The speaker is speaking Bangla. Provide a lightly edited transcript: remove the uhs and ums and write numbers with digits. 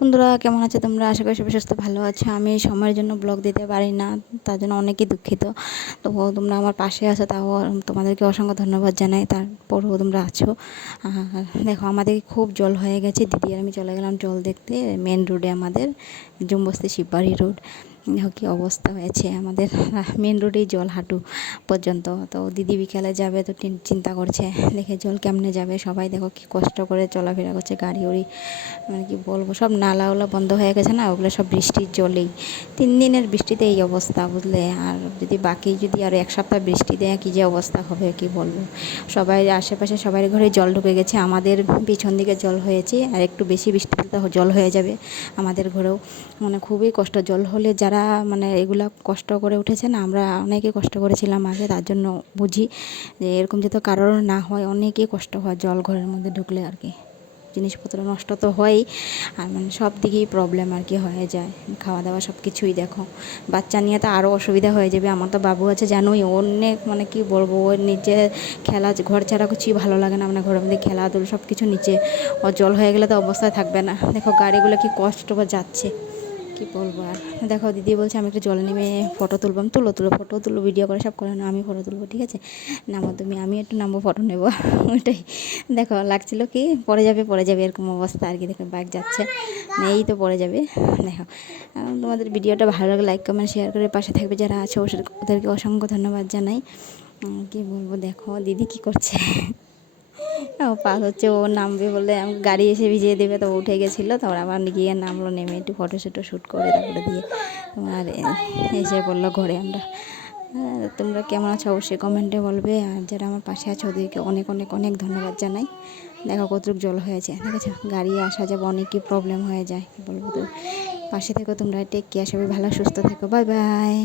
বন্ধুরা কেমন আছো তোমরা? আশা করি সবাই সুস্থ ভালো আছো। আমি সময়ের জন্য ব্লগ দিতে পারি না, তার জন্য অনেকই দুঃখিত। তো তোমরা আমার পাশে আছো, তাও তোমাদেরকে অসংখ্য ধন্যবাদ জানাই। তারপরও তোমরা আছো। আর দেখো, আমাদের খুব জল হয়ে গেছে। দিদি আর আমি চলে গেলাম জল দেখতে মেন রোডে, আমাদের জুমবস্তি শিববাড়ি রোড। দেখো কী অবস্থা হয়েছে আমাদের, মেন রোডেই জল হাঁটু পর্যন্ত। তো দিদি বিকালে যাবে, তো চিন্তা করছে দেখে জল কেমনে যাবে। সবাই দেখো কি কষ্ট করে চলাফেরা করছে, গাড়ি উড়ি মানে কি বলবো, সব নালাওলা বন্ধ হয়ে গেছে না, ওগুলো সব বৃষ্টির জলেই। 3 দিনের বৃষ্টিতে এই অবস্থা, বুঝলে? আর যদি বাকি যদি আর 1 সপ্তাহ বৃষ্টি দেয়, কী যে অবস্থা হবে কি বলবো। সবাই আশেপাশে সবার ঘরে জল ঢুকে গেছে, আমাদের পিছন দিকে জল হয়েছে। আর একটু বেশি বৃষ্টিতে তো জল হয়ে যাবে আমাদের ঘরেও। মানে খুবই কষ্ট। জল হলে যারা মানে এগুলা কষ্ট করে উঠেছে না, আমরা অনেকে কষ্ট করেছিলাম আগে, তার জন্য বুঝি যে এরকম যাতে কারোর না হয়। অনেকই কষ্ট হয় জল ঘরের মধ্যে ঢুকলে আর কি। জিনিসপত্র নষ্ট তো হয়ই, আর মানে সব দিকেই প্রবলেম আর কি হয়ে যায়। খাওয়া দাওয়া সব কিছুই দেখো, বাচ্চা নিয়ে তো আরও অসুবিধা হয়ে যাবে। আমার তো বাবু আছে জানোই, অনেক মানে কি বলবো, ওর নিচে খেলা, ঘর ছাড়া কিছুই ভালো লাগে না, মানে ঘরের মধ্যে খেলাধুলো সব কিছু নিচে। ও জল হয়ে গেলে তো অবস্থায় থাকবে না। দেখো গাড়িগুলো কি কষ্ট করে যাচ্ছে, কি বলবো। আর দেখো দিদি বলছে আমি একটু জল নেমে ফটো তুলবো। আমি তুলো তুলো, ফটো তুলো, ভিডিও করে সব করে না, আমি ফটো তুলবো, ঠিক আছে? নামো তুমি, আমি একটু নামবো, ফটো নেবো। ওইটাই দেখো লাগছিল কি পড়ে যাবে পড়ে যাবে এরকম অবস্থা আর কি। দেখো বাইক যাচ্ছে, এই তো পড়ে যাবে। দেখো তোমাদের ভিডিওটা ভালো লাগে লাইক কমেন্ট শেয়ার করে পাশে থাকবে যারা আছে, ওদেরকে অসংখ্য ধন্যবাদ জানাই। কি বলবো, দেখো দিদি কি করছে। ও পাস হচ্ছে, ও নামবে বলে গাড়ি এসে ভিজিয়ে দেবে, তো উঠে গেছিলো। তারপর আবার গিয়ে নামলো, নেমে একটু ফটো শ্যুট করে তারপরে দিয়ে তোমার এসে পড়লো ঘরে আমরা। তোমরা কেমন আছো অবশ্যই কমেন্টে বলবে। আর যারা আমার পাশে আছে ওদেরকে অনেক অনেক অনেক ধন্যবাদ জানাই। দেখো কতটুকু জল হয়েছে, দেখেছো? গাড়ি আসা যাবে অনেকই প্রবলেম হয়ে যায়, কি বলবো। তো পাশে থেকো তোমরা, টেক কেয়ার, সবাই ভালো সুস্থ থেকো, বাই বাই।